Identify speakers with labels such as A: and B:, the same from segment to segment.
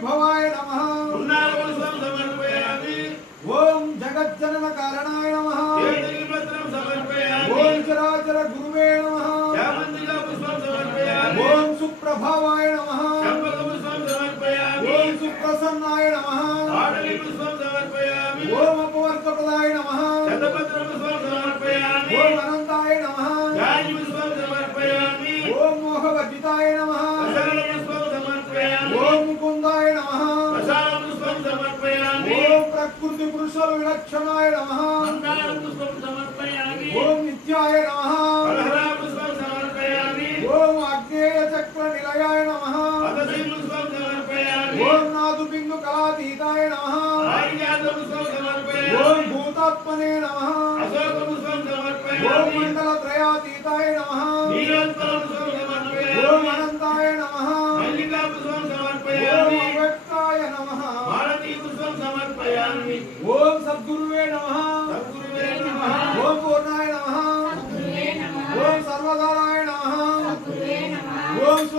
A: విభవాయ నమ ఓం జగజ్జనన కారణాయ నమ
B: ఓం
A: చరాచర గురువే నమ
B: ఓం
A: సుప్రభావాయ నమ
B: ఓం
A: సుప్రసన్నాయ నమ
B: ఓం
A: అపవర్గప్రదాయ నమ
B: ఓం
A: అనంతాయ నమ ఓం మోహవర్జితాయ నమ ప్రకృతి పురుషుల విలక్షణాయ నమ ఓం నిత్యాయ నమ ఓం అగ్నేయ చక్ర నిలయాయ నమ
B: ఓం
A: నాదు బిందు కళాతీతాయ నమ
B: ఓం
A: భూతాత్మనే నమ
B: ఓం మండల
A: త్రయాతీతాయ నమ
B: ఓం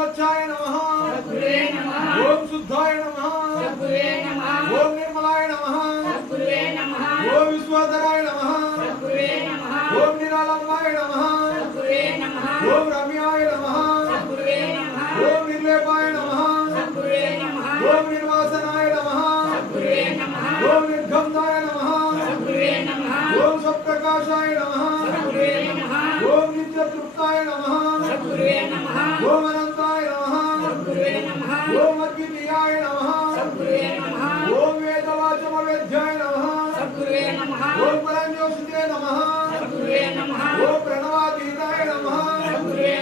A: सच्चाय नमः सद्गुरुवे नमः ओम शुद्धाय नमः सद्गुरुवे नमः ओम निर्मलाय नमः सद्गुरुवे नमः ओम विश्वधराय नमः सद्गुरुवे नमः ओम निरालंबाय नमः सद्गुरुवे नमः ओम रम्याय नमः सद्गुरुवे नमः ओम निर्लेपाय नमः सद्गुरुवे नमः ओम निर्वासनाय नमः सद्गुरुवे नमः ओम निर्गमनाय नमः सद्गुरुवे नमः ओम सप्तकाशाय नमः सद्गुरुवे नमः ओम नित्य तृप्ताय नमः सद्गुरुवे नमः ओम अनंत సంగురువే నమః. ఓం అద్వితీయాయ నమః. సంగురువే నమః. ఓం వేదవాచమ వేద్యాయ నమః. సంగురువే నమః. ప్రణవాతీతాయ నమః. సంగురువే